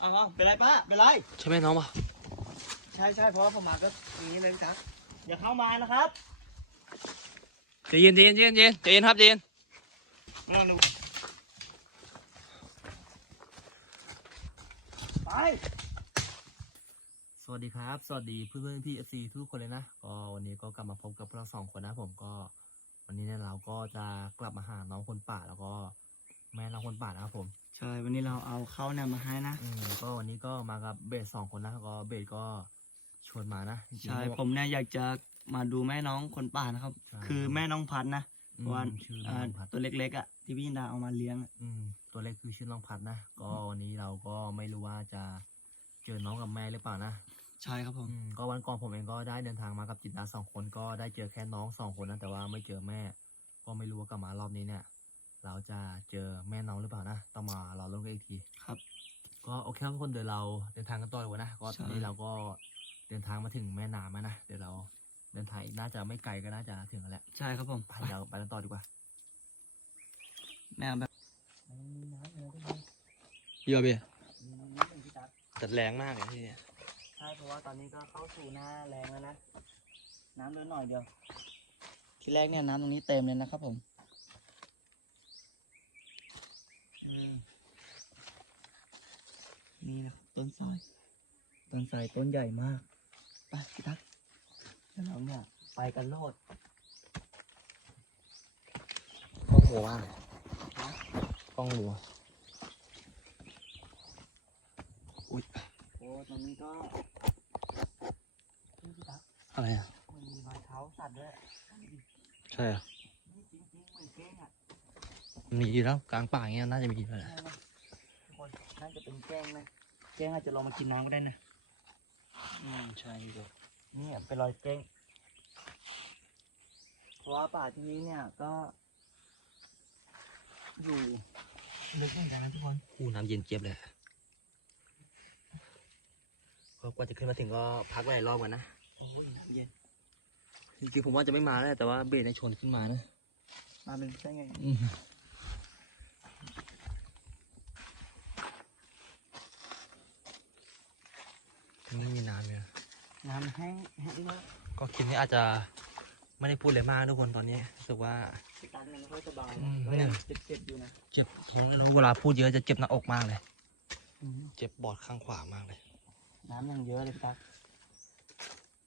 อ้าวเป็นไรป้า เป็นไร ใช่ไหมน้องปะใช่ใช่เพราะว่าผมมาก็อย่างนี้เลยพี่ตั๊กอย่าเข้ามานะครับใจเย็นใจเย็นใจเย็นใจเย็นใจเย็นครับใจเย็นไม่ต้องดูไป สวัสดีครับ สวัสดีเพื่อนเพื่อนพี่เอฟซีทุกคนเลยนะ ก็วันนี้ก็กลับมาพบกับพวกเราสองคนนะผมก็ วันนี้เนี่ยเราก็จะกลับมาหาน้องคนป่าแล้วก็ แม่น้องคนป่านะครับผมใช่วันนี้เราเอาเข้าเนี่ยมาให้นะ อืมก็วันนี้ก็มากับเบสสองคนนะก็เบสก็ชวนมานะจริงๆใช่ก็ผมเนี่ยอยากจะมาดูแม่น้องคนป่านะครับ ใช่คือแม่น้องพัดนะอืมเพราะว่าชื่อน้อ่าองพัด ตัวเล็กๆอะที่พี่ยินดาเอามาเลี้ยงอะอืมตัวเล็กคือชื่อน้องพัดนะ ก็วันนี้เราก็ไม่รู้ว่าจะเจอน้องกับแม่หรือเปล่านะใช่ครับผม อืมก็วันก่อนผมเองก็ได้เดินทางมากับจิตตาสองคนก็ได้เจอแค่น้องสองคนนะแต่ว่าไม่เจอแม่ ก็ไม่รู้ว่ากลับมารอบนี้เนี่ย เราจะเจอแม่น้องหรือเปล่านะต้องมารอลุ้นกันอีกที ครับ ก็โอเคครับทุกคนเดี๋ยวเราเดินทางกันต่อเลยวะนะก็ตอนนี้ใช่เราก็เดินทางมาถึงแม่น้ำแล้วนะเดี๋ยวเราเดินทางอีกน่าจะไม่ไกลก็น่าจะถึงกันแล้วใช่ครับผมไปเดี๋ยวไปกันต่อดีกว่าแม่แบบมีน้ำเลยทุกคนเยอะเบียมีน้ำหนึ่งพี่ตั๊กจัดแรงมากเลยที่นี่ใช่เพราะว่าตอนนี้ก็เข้าสู่หน้าแรงแล้วนะ น้ำเหลือหน่อยเดียว ทีแรกเนี่ยน้ำตรงนี้เต็มเลยนะครับผมอืม นี่นะครับต้นไทรต้นไทรต้นใหญ่มากไปพี่ตั๊กเดี๋ยวเราเนี่ยไปกันโลดกล้องหัวว่างเลยกล้องหัวอุ้ยโอ้ตรงนี้ก็นี่พี่ตั๊กอะไรอะมันมีรอยเท้าสัตว์ด้วยใช่อะนี่จริงๆเหมือนเก้งอะ มีอยู่แล้วกลางป่าอย่างเงี้ยน่าจะมีอยู่แหละใช่ไหมทุกคนน่าจะเป็นแก้งนะแก้งอาจจะลงมากินน้ำก็ได้นะอืมใช่อยู่นี่เป็นรอยแก้งเพราะว่าป่าที่นี้เนี่ยก็อยู่ลึกเหมือนกันนะทุกคนอู้น้ำเย็นเจี๊ยบเลยก็กว่าจะขึ้นมาถึงก็พักหลายรอบกันนะโอ้ยน้ำเย็นจริงๆผมว่าจะไม่มาแล้วแต่ว่าเบสในชวนขึ้นมานะ มาเป็นใช่ไง ไม่มีน้ำเลยน้ำแห้งแห้งมากก็คลิปนี้อาจจะไม่ได้พูดเลยมากทุกคนตอนนี้รู้สึกว่าพี่ตันมันไม่ค่อยสบายอืม ก็ยังเจ็บๆอยู่นะเจ็บท้องแล้วเวลาพูดเยอะจะเจ็บหน้าอกมากเลยเจ็บบอดข้างขวามากเลยน้ำยังเยอะเลยพี่ตัก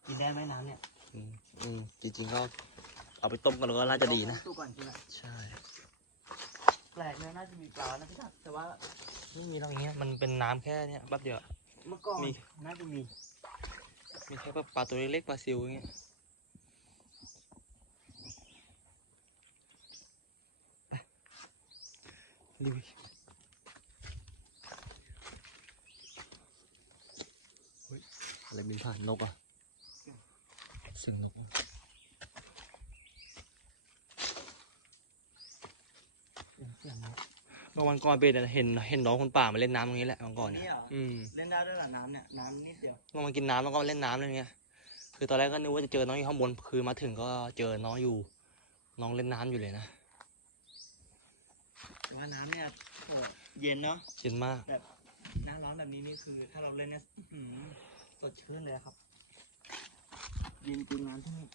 กินได้ไหมน้ำเนี่ยอืมอืมจริงๆก็เอาไปต้มกันแล้วก็น่าจะดีนะ ตู้ก่อนใช่ไหมใช่ แปลกเลยน่าจะมีปลานะพี่ตักแต่ว่าไม่มีหรอกอย่างเงี้ยมันเป็นน้ำแค่เนี้ยแป๊บเดียว เมื่อก่อนมี น่าจะมีมีแค่ปลาตัวเล็กๆปลาซิวอย่างเงี้ยไปลุยเฮ้ยอะไรบินผ่านนกอะเสียงนกอะ เสียงนก เมื่อวันก่อนเบสอะเห็นเห็นน้องคนป่ามาเล่นน้ำตรงนี้แหละวันก่อนนี่เนี่ยเหรออืมเล่นได้ด้วยเหรอน้ำเนี่ยน้ำนิดเดียวลงมากินน้ำแล้วก็มาเล่นน้ำเลยไงคือตอนแรกก็นึกว่าจะเจอน้องอยู่ข้างบน คือมาถึงก็เจอน้องอยู่ น้องเล่นน้ำอยู่เลยนะแต่ว่าน้ำเนี่ยโอ้เย็นเนาะเย็นมากแบบหน้าร้อนแบบนี้นี่คือ ถ้าเราเล่นเนี่ยอื้อหือสดชื่นเลยครับเย็นจริงน้ำที่นี่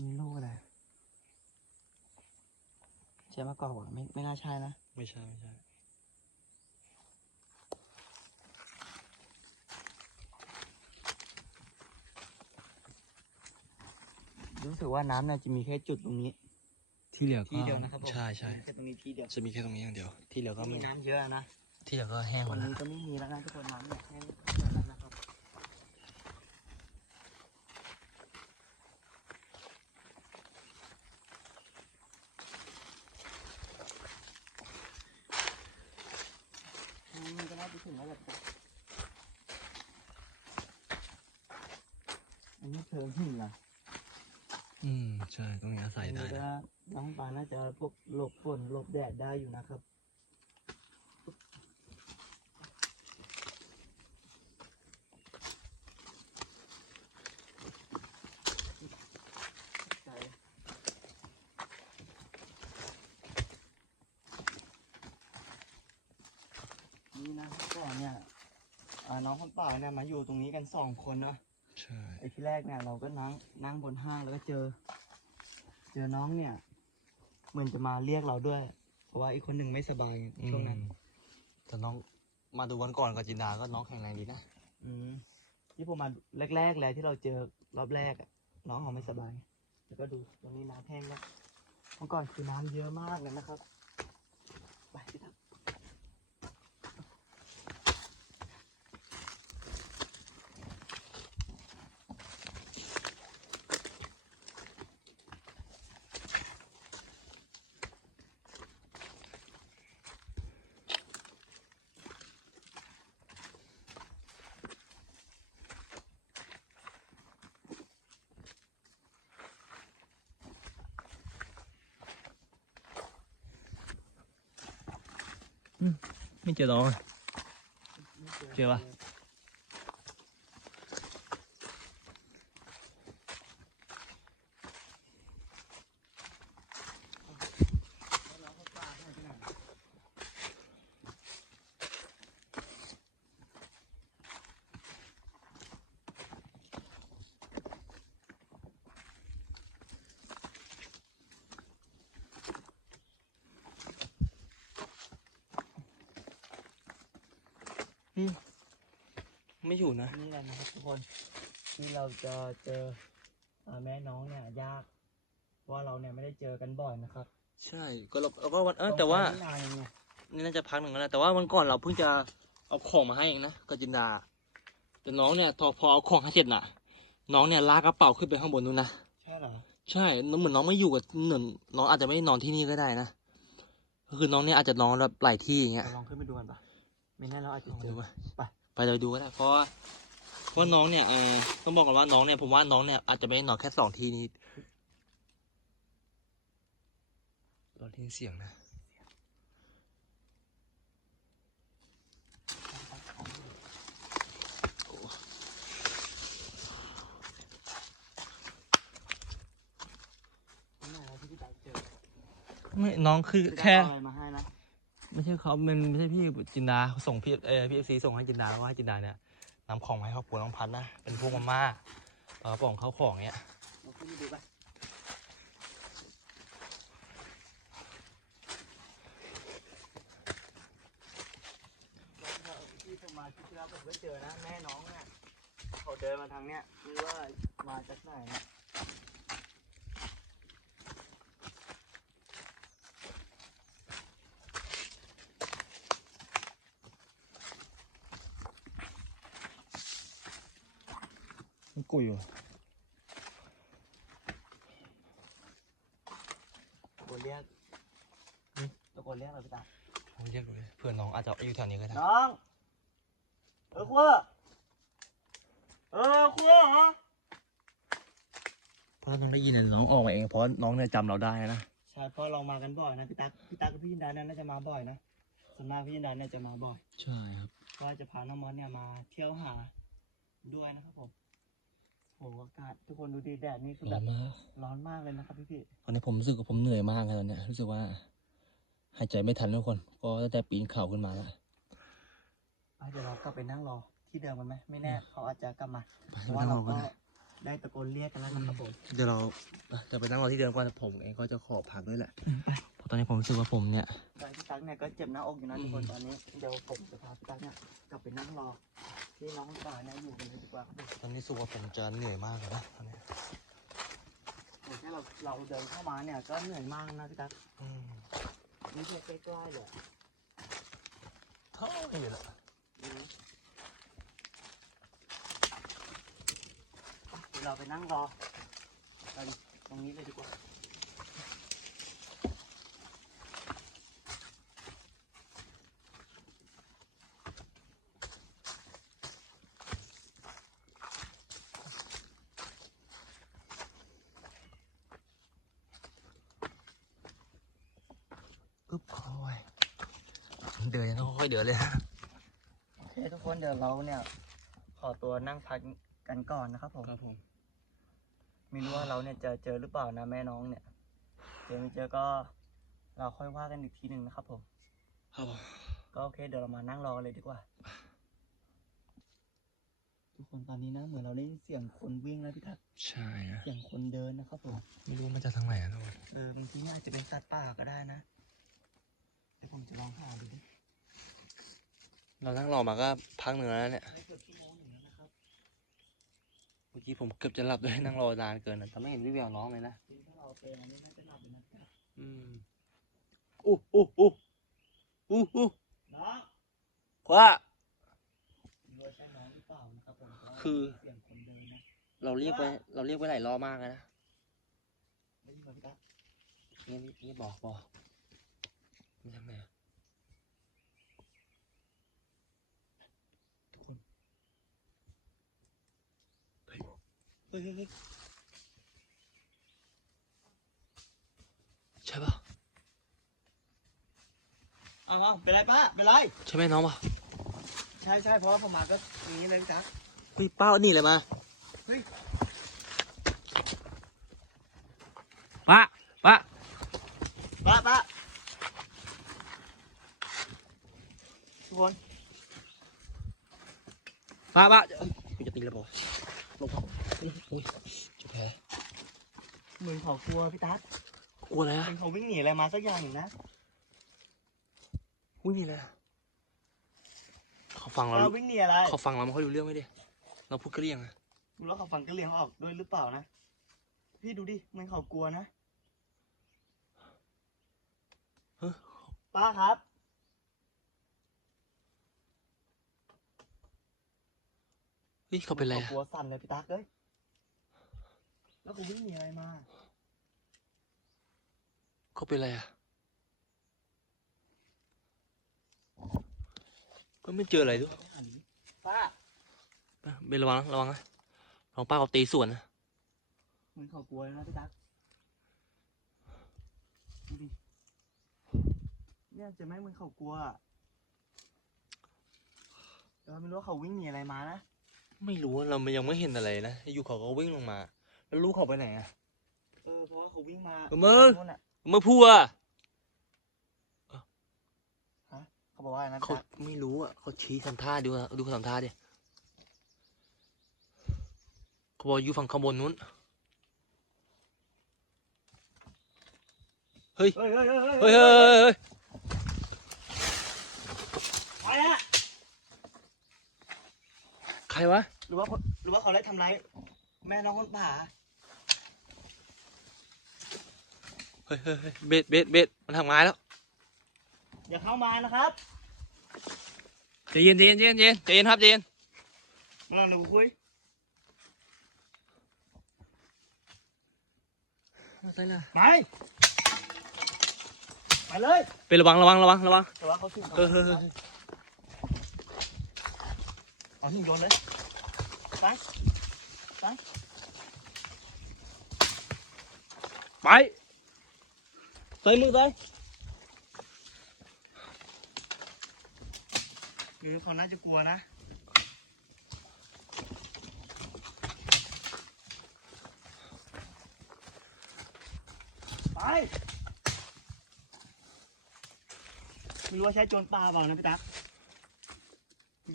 มีลูกอะไร ใช่มะกอกเหรอไม่ไม่น่าใช่นะ ไม่ใช่ไม่ใช่ รู้สึกว่าน้ำเนี่ยจะมีแค่จุดตรงนี้ ที่เหลือก็ที่เดียวนะครับผมใช่ใช่มีแค่ตรงนี้ที่เดียว จะมีแค่ตรงนี้อย่างเดียว ที่เหลือก็ก็ไม่ มีน้ำเยอะนะ ที่เหลือก็แห้งหมวัดนแล้ว นี้ก็ไม่มีแล้วนะทุกคน เธอหินนะอืม ใช่ตรงนี้อาศัยได้นน้องปลาน่าจะพวกหลบฝนหลบแดดได้อยู่นะครับ นี่นะก่อนเนี่ยน้องคนเปล่าเนี่ยมาอยู่ตรงนี้กันสองคนเนาะ ไอ้ที่แรกเนี่ยเราก็นั่งนั่งบนห้างแล้วก็เจอ เจอน้องเนี่ย เหมือนจะมาเรียกเราด้วย เพราะว่าอีกคนหนึ่งไม่สบายช่วงนั้น แต่น้องมาดูวันก่อนกับจินดาก็น้องแข็งแรงดีนะอืมที่ผมมาแรกๆเลยที่เราเจอรอบแรกอะน้องเขาไม่สบาย แล้วก็ดูตรงนี้น้ำแห้งแล้วเมื่อก่อนคือน้ำเยอะมากเลยนะครับ ไปพี่ทักไม่เจอน้องเจอปะ น้องเขาป่าหายไปไหน ไม่อยู่นะ นี่แหละนะครับทุกคนที่เราจะเจออ่าแม่น้องเนี่ยยากเพราะว่าเราเนี่ยไม่ได้เจอกันบ่อยนะครับใช่ ก็เราเราก็วันเออแต่ว่าองไปที่นานไงนี่น่าจะพักหนึ่งแล้วนะแต่ว่าวันก่อนเราเพิ่งจะเอาของมาให้เองนะกับจินดา แต่น้องเนี่ยพอพอเอาของให้เสร็จน่ะ น้องเนี่ยลากกระเป๋าขึ้นไปข้างบนนู้นนะ ใช่เหรอใช่น้องเหมือนน้องไม่อยู่กับเหมือนน้องอาจจะไม่ได้นอนที่นี่ก็ได้นะ ก็คือน้องเนี่ยอาจจะนอนแบบหลายที่อย่างเงี้ย เราลองขึ้นไปดูกันปะ ไม่แน่เราอาจจะลองเจดูอว่าไปไปเลยดูก็ได้เพราะว่าเพราะน้องเนี่ยเออต้องบอกกันว่าน้องเนี่ยผมว่าน้องเนี่ยอาจจะไม่ได้นอนแค่สองที่นี้เราได้ยินเสียงนะไม่แน่เราที่พี่ตาเจอไม่น้องคือพี่ตาแค่ เอาอะไรมาให้นะ ไม่ใช่เขามันไม่ใช่พี่จินดาส่งพี่เออพี่เอฟซีส่งให้จินดาแล้วก็ให้จินดาเนี่ยนำของมาให้ครอบครัวน้องพัดนะ เป็นพวกมาม่าเออของเขาของเนี้ยเราขึ้นไปดูไปที่ผมมาที่เราผมก็เจอนะแม่น้องเนี่ยเขาเดินมาทางเนี้ยไม่ว่ามาจากไหนนะ มันกุยอยู่ตะโกนเรียกตะโกนเรียกเราพี่ตาผมเรียกดูเลยเพื่อนน้องอาจจะอยู่แถวนี้ก็ได้น้อง เออครัวเออครัวเหรอเพราะน้องได้ยินเนี่ยน้องออกมาเองเพราะน้องเนี่ยจำเราได้นะใช่เพราะเรามากันบ่อยนะพี่ตั๊กพี่ตั๊กกับพี่ยินดาเนี่ยน่าจะมาบ่อยนะส่วนมากพี่ยินดาเนี่ยจะมาบ่อย ใช่ครับว่าจะพาน้องมอสเนี่ยมาเที่ยวหาด้วยนะครับผมโหอากาศทุกคนดูดีแดดนี่คือร้แบอนบมากร้อนมากเลยนะครับพี่พี่ตอนนี้ผมรู้สึกว่าผมเหนื่อยมากเลยตอนเนี้ยรู้สึกว่าหายใจไม่ทันทุกคน ก็ตั้งแต่ปีนเขาขึ้นมาแล้วๆอะเดี๋ยวเรากลับไปนั่งรอที่เดิมกันไหมไม่แน่เขาอาจจะกลับมาไปเพราะว่าเราก็ได้ตะโกนเรียกกันแล้วนะครับผมเดี๋ยวเราจะไปนั่งรอที่เดิมก่อนผมเองก็จะขอพักด้วยแหละเพราะตอนนี้ผมรู้สึกว่าผมเนี่ย ตอนพี่ตั๊กเนี่ยก็เจ็บหน้าอกอยู่นะทุกคนตอนนี้เดี๋ยวผมจะพาพี่ตั๊กเนี่ยกลับไปนั่งรอ ที่น้องป่าเนี่ยอยู่กันเลยดีกว่าครับผมตอนนี้รู้สึกว่าผมจะเหนื่อยมากเลยนะตอนนี้โอ้แค่เราเราเดินเข้ามาเนี่ยก็เหนื่อยมากนะพี่ตั๊กอืมนี่แค่ใกล้ๆเลยเท่าอยู่แหละอืมเดี๋ยวเราไปนั่งรอกันตรงนี้เลยดีกว่า อึ๊บโอ้ยเดินยังต้องค่อยๆเดินเลยนะโอเคทุกคนเดี๋ยวเราเนี่ย ขอตัวนั่งพักกันก่อนนะครับผมครับผม ไม่รู้ว่าเราเนี่ยจะเจอหรือเปล่านะแม่น้องเนี่ย เจอไม่เจอก็ เราค่อยว่ากันอีกทีหนึ่งนะครับผม ครับผมก็โอเคเดี๋ยวเรามานั่งรอกันเลยดีกว่า ทุกคนตอนนี้นะเหมือนเราได้ยินเสียงคนวิ่งแล้วพี่ทัศน์ใช่นะเสียงคนเดินนะครับผม ไม่รู้มันจะทางไหนนะทุกคนเออบางทีน่าจะเป็นสัตว์ป่าก็ได้นะเดี๋ยวผมจะลองหาดูดิเรานั่งรอมาก็พักหนึ่งแล้วนะเนี่ยได้เกือบชั่วโมงหนึ่งแล้วนะครับเมื่อกี้ผมเกือบจะหลับด้วยนั่งรอนานเกินนะแต่ไม่เห็นวิแววน้องเลยนะ จริงถ้าเราเอาไปอันนี้น่าจะหลับเป็นนัดกันอืมอู้อู้อู้อู้อู้น้องว่าไม่รู้ว่าใช่น้องหรือเปล่านะครับผมแต่ว่าคือ เสียงคนเดินนะเราเรียกไปเราเรียกไปหลายรอบมากแล้วนะได้ยินไหมพี่ทัศน์นี่นี่บอกบอกไม่ ทำไงอะทุกคน เฮ้ย เฮ้ยเฮ้ยใช่ปะเอาเอาเป็นไรป้า เป็นไร ใช่ไหมน้องปะใช่ใช่เพราะว่าผมมาก็อย่างนี้เลยพี่ทัศน์เฮ้ยป้าเอาหนี่เลยมา เฮ้ย ป้าป้า ป้าป้าทุกคน ป้าป้าเอ้ยกูจะตีแล้วบอกลงมาอุ้ยอุ้ยจะแพ้เหมือนเขากลัวพี่ทัศน์กลัวอะไรอะเป็นเขาวิ่งหนีอะไรมาสักอย่างหนึ่งนะอุ้ยนี่เลยอะเขาฟังเราเราวิ่งหนีอะไรเขาฟังเราไม่ค่อยรู้เรื่องไม่ดิเราพูดกระเรียงอะดูแล้วเขาฟังก็เลี้ยงออกด้วยหรือเปล่านะพี่ดูดิเหมันเขากลัวนะเฮ้ยป้าครับ ฮ้ยเขาเป็นอะไรเขาอะกลัวสั่นเลยพี่ตั๊กเอ้ย แล้วเขาวิ่งหนีอะไรมา เขาเป็นอะไรอะก็ไม่เจออะไรด้วยไปหาหนีป้าเบนระวังนะระวังนะลองป้าเขาตีสวนนะเหมันเขากลัวเลยนะพี่ตั๊กดูดิเนี่ยจะไม่เหมือนเขากลัวอะแต่ว่าไม่รู้ว่าเขาวิ่งหนีอะไรมานะ ไม่รู้อะเรายังไม่เห็นอะไรนะอยู่เขาก็วิ่งลงมา แล้วลูกเขาไปไหนอะเออเพราะว่าเขาวิ่งมาเออมึงทางนู้นน่ะเมื่อพูดอะเขาบอกว่าอะไรนะเขาพี่ตั๊กไม่รู้อะเขาชี้ทำท่าดูอะดูเขาทำท่าดิเขาบอกอยู่ฝั่งข้างบนนู้นเฮ้ยเฮ้ยเฮ้ยเฮ้ยเฮ้ยเฮ้ยเฮ้ยเฮ้ย ไปแล้ว ใครวะ หรือว่าคนหรือว่าเขาได้ทำร้ายแม่น้องคนป่าเฮ้ยเฮ้ยเฮ้ยเบ็ดเบ็ดเบ็ดมันทำงานแล้วอย่าเข้ามานะครับใจเย็นใจเย็นใจเย็นใจเย็นใจเย็นครับใจเย็นมาลองดูคุยอะไรล่ะไปไปเลย เป็นระวังระวังระวังระวังแต่ว่าเขาถึงเฮ้ยเฮ้ยเฮ้ย เอาหิ้งโยนเลยไปไปใส่มือใส่หรือเขาน่าจะกลัวนะไปไม่รู้ว่าใช้โจรป่าเปล่านะพี่ตั๊ก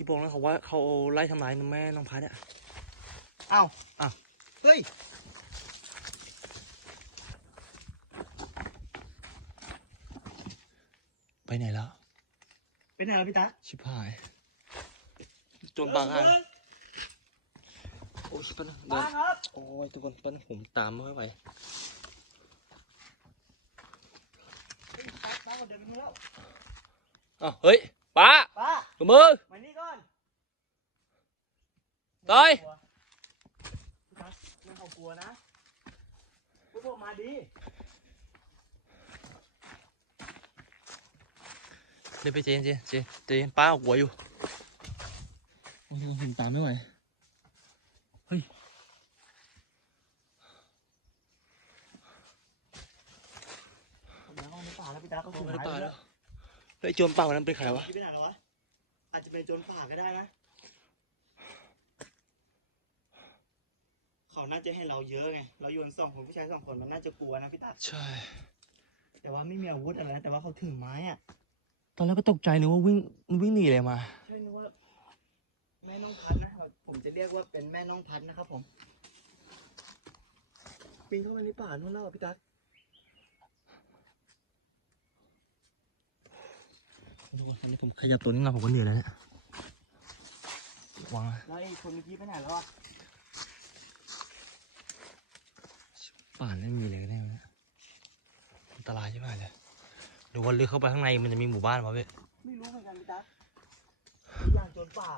ยี่บอกนะเขาว่าเขาไล่ทำร้ายแม่น้องพัดอะอ้าวอ้าวเฮ้ยไปไหนแล้วเป็นไงล่ะพี่ตั๊กชิบหายโจนบางอะโอ้ยเปิ้ลเดิป้านครับโอ้ยทุกคนเปิ้ลผมตามไม่ไหวเฮ้ยป้าป้าก็เดินไปนู่นแล้วอ้าวเฮ้ยป้าป้า กับมือ มานี่ก่อนเฮ้ยพี่ตั๊กไม่เขากลัวนะพวกผมมาดีเดี๋ยวไปเจนเจนเจนเจนป้าเอาหัวอยู่โอ้ยผมตามไม่ไหวผมในห้องในป่าแล้วพี่ตาเขาโอ้สูยญไม่ได้หายป่าไปแล้แล้ววเฮ้ยโจรป่าวันนั้นเป็นใครวะที่ไปไหนแล้ววะ อาจจะเป็นโจรป่าก็ได้นะ เขาน่าจะให้เราเยอะไง เราโยนสองคนผู้ชายสองคนมันน่าจะกลัวนะพี่ตาใช่ แต่ว่าไม่มีอาวุธอะไรนะแต่ว่าเขาถือไม้อะตอนแรกก็ตกใจนึกว่าวิ่งวิ่งหนีอะไรมา ใช่นึกว่าแม่น้องพัดนะเราผมจะเรียกว่าเป็นแม่น้องพัดนะครับผมปีนเข้าไปในป่านู่นแล้วเหรอพี่ตั๊ก ทุกคนตอนนี้ผมขยับตัวนิดหน่อยผมก็เหนื่อยแล้วเนี่ยวางนะแล้วไอ้คนเมื่อกี้ไปไหนแล้วอะป่านไม่มีเลยแน่เลยอันตรายใช่ไหมเลยดูว่าลึกเข้าไปข้างในมันจะมีหมู่บ้านป่ะพี่ไม่รู้เหมือนกันพี่ตั๊กอีกอย่างโจรป่า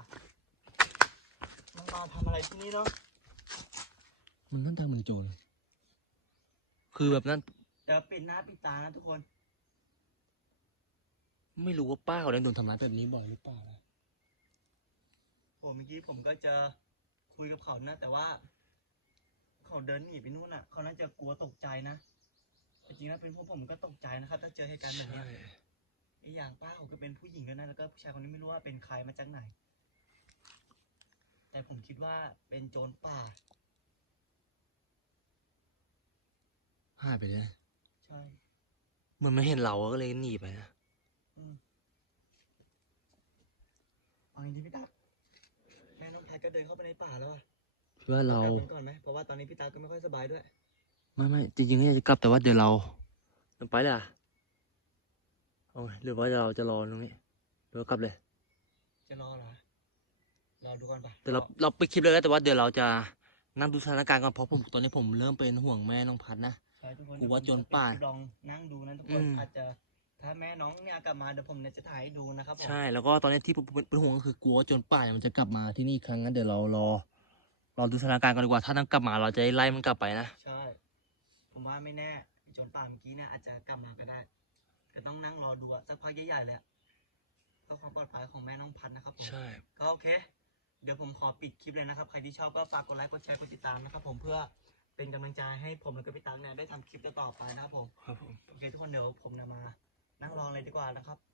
มันมาทำอะไรที่นี่เนาะมันน่าจะเหมือนโจรคือแบบนั้นแต่ว่าปิดหน้าปิดตานะทุกคน ไม่รู้ว่าป้าเขาได้โดนทำร้ายแบบนี้บ่อยหรือเปล่านะผมเมื่อกี้ผมก็เจอคุยกับเขานะ แต่ว่า เขาเดินหนีไปนู่นน่ะ เขาน่าจะกลัวตกใจนะแต่จริงๆแล้วเป็นพวกผมก็ตกใจนะครับ ถ้าเจอเหตุการณ์แบบเนี้ยไอ้อย่างป้าเขาก็เป็นผู้หญิงด้วยนะแล้วก็ผู้ชายคนนี้ไม่รู้ว่าเป็นใครมาจากไหน แต่ผมคิดว่าเป็นโจรป่า หายไปเลยนะใช่เหมันไม่เห็นเราก็เลยหนีไปนะอืม เอาอย่างนี้พี่ตั๊กแม่น้องแพทก็เดินเข้าไปในป่าแล้วอะพี่ว่าเรา กลับกันก่อนไหมเพราะว่าตอนนี้พี่ตั๊กก็ไม่ค่อยสบายด้วย ไม่ไม่จริงๆเนี่ยจะกลับแต่ว่าเดี๋ยวเราเราไปเลยอะเอาไงหรือว่าเราจะรอตรงนี้หรือว่ากลับเลย จะรอเหรอ รอดูก่อนปะเดี๋ยวเราเราไปดคลิปเลยก็แต่ว่าเดี๋ยวเราจะนั่งดูสถานการณ์ก่อนเพราะผมตอนนี้ผมเริ่มเป็นห่วงแม่น้องพัดนะ ใช่ทุกคนกูว่าโจรป่าเดี๋ยวผมจะไปลองนั่งดูนะทุกคนอืม อาจจะ ถ้าแม่น้องเนี่ยกลับมาเดี๋ยวผมเนี่ยจะถ่ายให้ดูนะครับผมใช่แล้วก็ตอนนี้ที่ผมเป็นเป็นห่วงก็คือกลัวว่าโจรป่าเนี่ยมันจะกลับมาที่นี่อีกครั้งงั้นเดี๋ยวเรารอรอดูสถานการณ์ก่อนดีกว่าถ้ามันกลับมาเราจะได้ไล่มันกลับไปนะใช่ผมว่าไม่แน่ไอ้โจรป่าเมื่อกี้เนี่ยอาจจะกลับมาก็ได้ก็ต้องนั่งรอดูอะสักพักใหญ่ๆเลยอะเพื่อความปลอดภัยของแม่น้องพัดนะครับผมใช่ก็โอเค เดี๋ยวผมขอปิดคลิปเลยนะครับ ใครที่ชอบก็ฝากกดไลค์กดแชร์กดติดตามนะครับผมเพื่อเป็นกำลังใจให้ผมและก็พี่ตั๊กเนี่ยได้ทำคลิปต่อๆไปนะครับผมครับผมโอเคทุกคนเดี๋ยวผมนะมา นั่งรอเลยดีกว่านะครับ